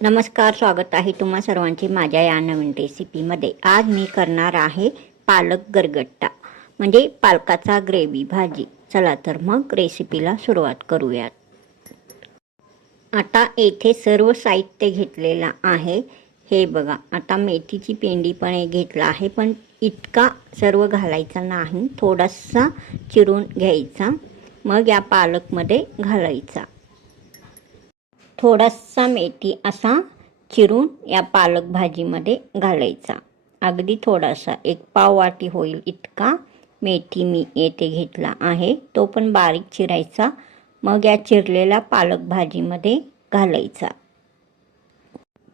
नमस्कार, स्वागत आहे तुम्हा सर्वांचे माझ्या या नवीन रेसिपीमध्ये। आज मी करणार आहे पालक गरगट्टा म्हणजे पालकाचा ग्रेव्ही भाजी। चला तर मग रेसिपीला सुरुवात करूयात। आता येथे सर्व साहित्य घेतलेला आहे। हे बघा, आता मेथीची पेंडी पण घेतला आहे, पण इतका सर्व घालायचा नाही, थोडासा चिरून घ्यायचा, मग या पालकमध्ये घालायचा। थोडासा मेथी असा चिरून या पालक भाजीमध्ये घालायचा। अगदी थोडासा, एक पाव वाटी होईल इतका मेथी मी येथे घेतला आहे, तो पण बारीक चिरायचा, मग या चिरलेल्या पालक भाजीमध्ये घालायचा।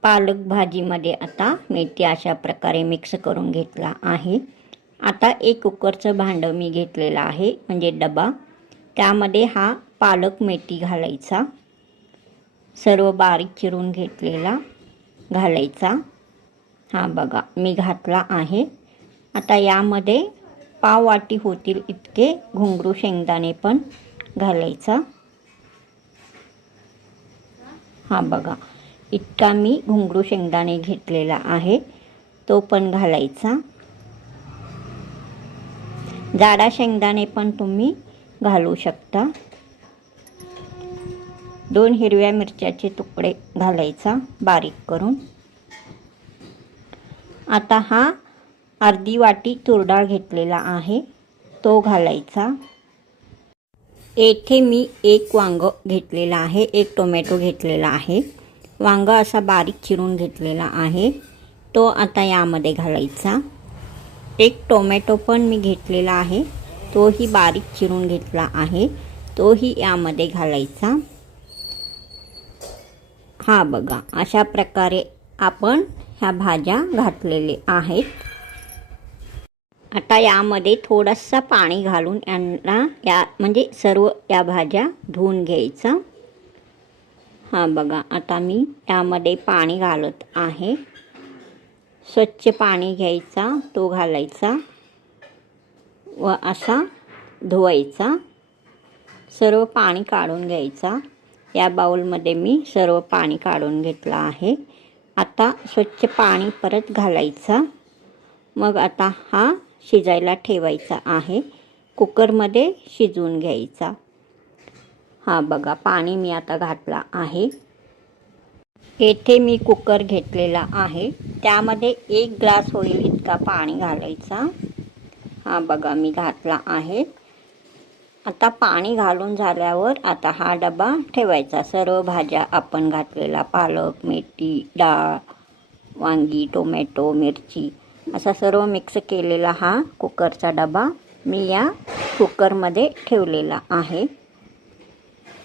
पालक भाजीमध्ये आता मेथी अशा प्रकारे मिक्स करून घेतला आहे। आता एक कुकरचं भांडं मी घेतलेलं आहे, म्हणजे डबा, त्यामध्ये हा पालक मेथी घालायचा, सर्व बारीक चिरून घेतलेला घालायचा। हा बघा, मी घातला आहे। आता यामध्ये पाव वाटी होतील इतके घुंगरू शेंगदाणे पण घालायचा। हा बघा, इतका मी घुंगरू शेंगदाणे घेतलेला आहे, तो पण घालायचा। जाडा शेंगदाणे पण तुम्ही घालू शकता। 2 हिरव्या मिरच्याचे तुकडे घालायचा बारीक करून। आता हा अर्धी वाटी तुरडाळ घेतलेला आहे, तो घालायचा। येथे मी एक वांग घेतलेला आहे, एक टोमॅटो घेतलेला आहे। वांग असा बारीक चिरून घेतलेला आहे, तो आता यामध्ये घालायचा। एक टोमॅटो पण मी घेतलेला आहे, तोही बारीक चिरून घेतला आहे, तोही यामध्ये घालायचा। हा बघा, अशा प्रकारे आपण ह्या भाज्या घातलेले आहेत। आता यामध्ये थोडासा पाणी घालून यांना म्हणजे सर्व या भाज्या धुवून घ्यायचा। हा बघा, आता मी यामध्ये पाणी घालत आहे। स्वच्छ पाणी घ्यायचा, तो घालायचा व असा धुवायचा। सर्व पाणी काढून घ्यायचा। या बाउलमध्ये मी सर्व पाणी काढून घेतलं आहे। आता स्वच्छ पाणी परत घालायचा, मग आता हा शिजायला ठेवायचा आहे, कुकरमध्ये शिजवून घ्यायचा। हा बघा, पाणी मी आता घातला आहे। येथे मी कुकर घेतलेला आहे, त्यामध्ये 1 ग्लास होईल इतका पाणी घालायचा। हा बघा, मी घातला आहे। आता पाणी घालून झाल्यावर आता हा डबा ठेवायचा। सर्व भाज्या आपण घातलेला, पालक, मेथी, डाळ, वांगी, टोमॅटो, मिरची, असा सर्व मिक्स केलेला हा कुकरचा डबा मी या कुकरमध्ये ठेवलेला आहे।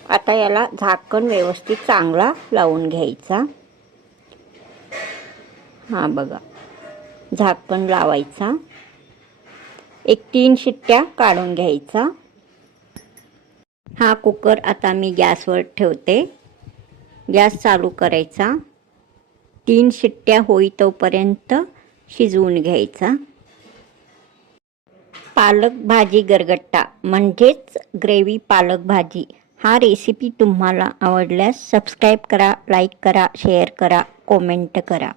आता याला झाकण व्यवस्थित चांगला लावून घ्यायचा। हा बघा, झाकण लावायचा, एक 3 शिट्ट्या काढून घ्यायचा। हा कुकर आता मी गॅसवर ठेवते। गॅस चालू करायचा, 3 शिट्ट्या होई तोपर्यंत शिजवून घ्यायचा। पालक भाजी गरगट्टा म्हणजेच ग्रेव्ही पालक भाजी, हा रेसिपी तुम्हाला आवडल्यास सबस्क्राईब करा, लाईक करा, शेअर करा, कमेंट करा।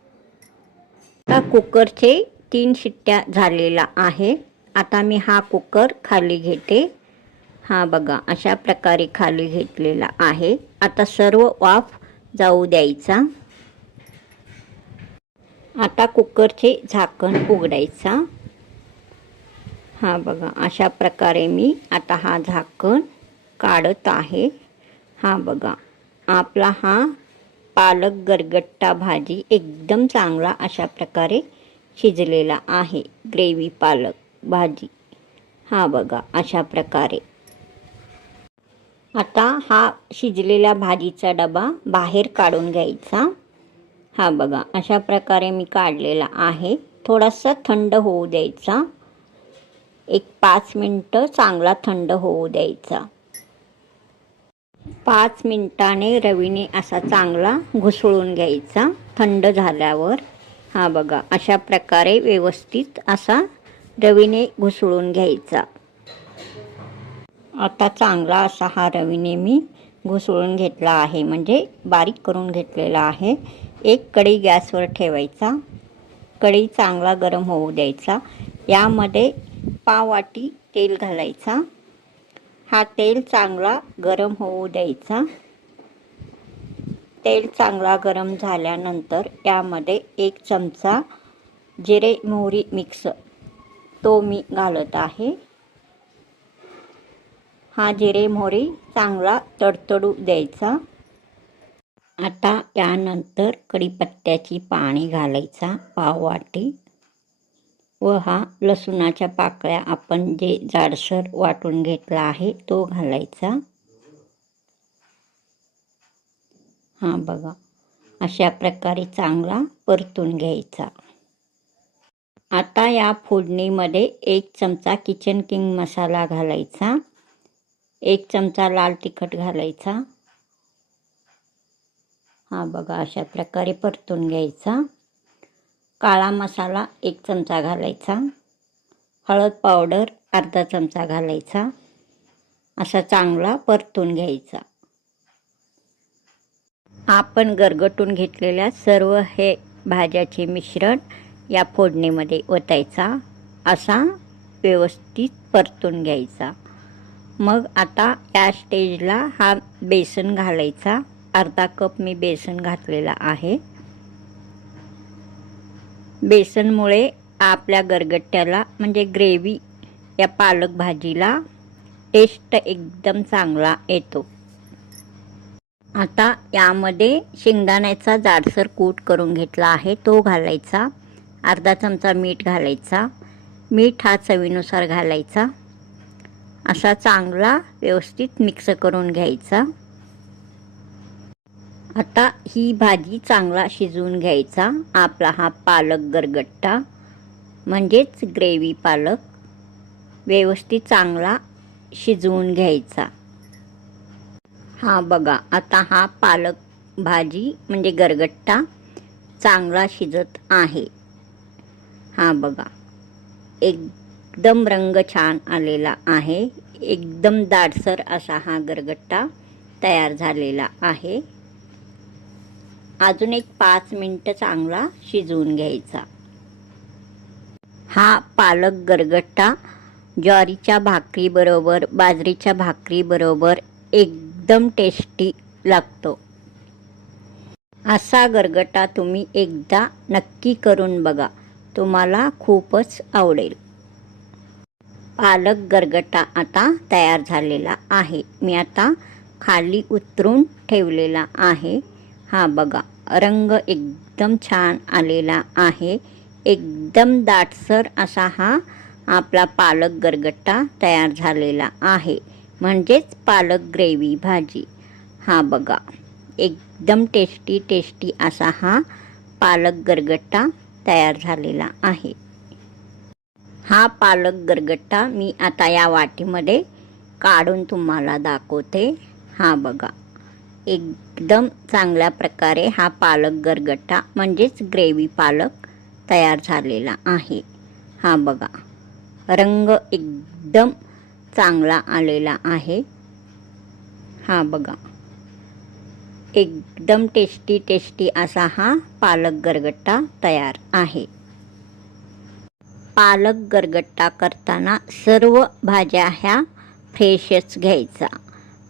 आता कुकरचे 3 शिट्ट्या झालेला आहे। आता मी हा कुकर खाली घेते। हा बघा, अशा प्रकारे खाली घेतलेला आहे। आता सर्व वाफ जाऊ द्यायचा। आता कुकरचे झाकण उघडायचा। हा बघा, अशा प्रकारे मी आता हा झाकण काढत आहे। हा बघा, आपला हा पालक गरगट्टा भाजी एकदम चांगला अशा प्रकारे शिजलेला आहे, ग्रेव्ही पालक भाजी। हा बघा, अशा प्रकारे। आता हा शिजलेल्या भाजीचा डबा बाहेर काढून घ्यायचा। हा बघा, अशा प्रकारे मी काढलेला आहे। थोडासा थंड होऊ द्यायचा, एक 5 मिनिटं चांगला थंड होऊ द्यायचा। 5 मिनिटाने रवीने असा चांगला घुसळून घ्यायचा थंड झाल्यावर। हा बघा, अशा प्रकारे व्यवस्थित असा रवीने घुसळून घ्यायचा। आता चांगला असा हा रवीने मी घुसळून घेतला आहे, म्हणजे बारीक करून घेतलेला आहे। एक कढई गॅसवर ठेवायचा. कढई चांगला गरम होऊ द्यायचा. यामध्ये पाव वाटी तेल घालायचा. हा तेल चांगला गरम होऊ द्यायचा. तेल चांगला गरम झाल्यानंतर यामध्ये 1 चमचा जिरे मोहरी मिक्स तो मी घालत आहे. हा जिरे मोहरी चांगला तडतडू द्यायचा. आता यानंतर कढीपत्त्याची पाने घालायचा पाव वाटी व हा लसूणाच्या पाकळ्या आपण जे जाडसर वाटून घेतला आहे तो घालायचा. हा बघा, अशा प्रकारे चांगला परतून घ्यायचा. आता या फोडणीमध्ये 1 चमचा किचन किंग मसाला घालायचा. 1 चमचा लाल तिखट घालायचा. हा बघा, अशा प्रकारे परतून घ्यायचा. काळा मसाला 1 चमचा घालायचा. हळद पावडर अर्धा चमचा घालायचा. असा चांगला परतून घ्यायचा. आपण गरगटून घेतलेल्या सर्व हे भाज्याचे मिश्रण या फोडणीमध्ये ओतायचा. असा व्यवस्थित परतून घ्यायचा. मग आता या स्टेजला हा बेसन घालायचा. अर्धा कप मी बेसन घातलेला आहे. बेसनमुळे आपल्या गरगट्ट्याला म्हणजे ग्रेव्ही या पालक भाजीला टेस्ट एकदम चांगला येतो. आता यामध्ये शेंगदाण्याचा जाडसर कूट करून घेतला आहे तो घालायचा. अर्धा चमचा मीठ घालायचा. मीठ हा चवीनुसार घालायचा. असा चांगला व्यवस्थित मिक्स करून घ्यायचा. आता ही भाजी चांगला शिजवून घ्यायचा. आपला हा पालक गरगट्टा म्हणजेच ग्रेव्ही पालक व्यवस्थित चांगला शिजवून घ्यायचा. हा बघा, आता हा पालक भाजी म्हणजे गरगट्टा चांगला शिजत आहे. हा बघा, एकदम रंग छान आलेला आहे. एकदम दाटसर असा हा गरगट्टा तयार झालेला आहे. अजून एक 5 मिनिटं चांगला शिजवून घ्यायचा. हा पालक गरगट्टा ज्वारीच्या भाकरीबरोबर बाजरीच्या भाकरीबरोबर एकदम टेस्टी लागतो. असा गरगट्टा तुम्ही एकदा नक्की करून बघा, तुम्हाला खूपच आवडेल. पालक गरगट्टा आता तयार झालेला आहे. मी आता खाली उतरून ठेवलेला आहे. हा बघा, रंग एकदम छान आलेला आहे. एकदम दाटसर असा हा आपला पालक गरगट्टा तयार झालेला आहे. म्हणजेच पालक ग्रेव्ही भाजी. हा बघा, एकदम टेस्टी असा हा पालक गरगट्टा तयार झालेला आहे. हा पालक गरगट्टा मी आता या वाटीमध्ये काढून तुम्हाला दाखवते. हा बघा, एकदम चांगल्या प्रकारे हा पालक गरगट्टा म्हणजेच ग्रेव्ही पालक तयार झालेला आहे. हा बघा, रंग एकदम चांगला आलेला आहे. हा बघा, एकदम टेस्टी असा हा पालक गरगट्टा तयार आहे. पालक गरगट्टा करताना सर्व भाज्या ह्या फ्रेशच घ्यायचा,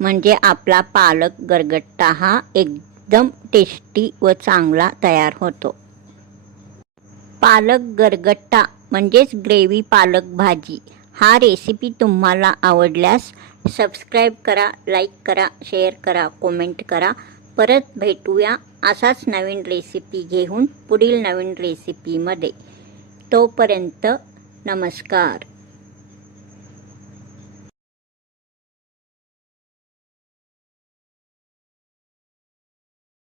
म्हणजे आपला पालक गरगट्टा हा एकदम टेस्टी व चांगला तयार होतो. पालक गरगट्टा म्हणजेच ग्रेव्ही पालक भाजी हा रेसिपी तुम्हाला आवडल्यास सबस्क्राईब करा, लाईक करा, शेअर करा, कमेंट करा. परत भेटूया असाच नवीन रेसिपी घेऊन पुढील नवीन रेसिपीमध्ये. तोपर्यंत नमस्कार.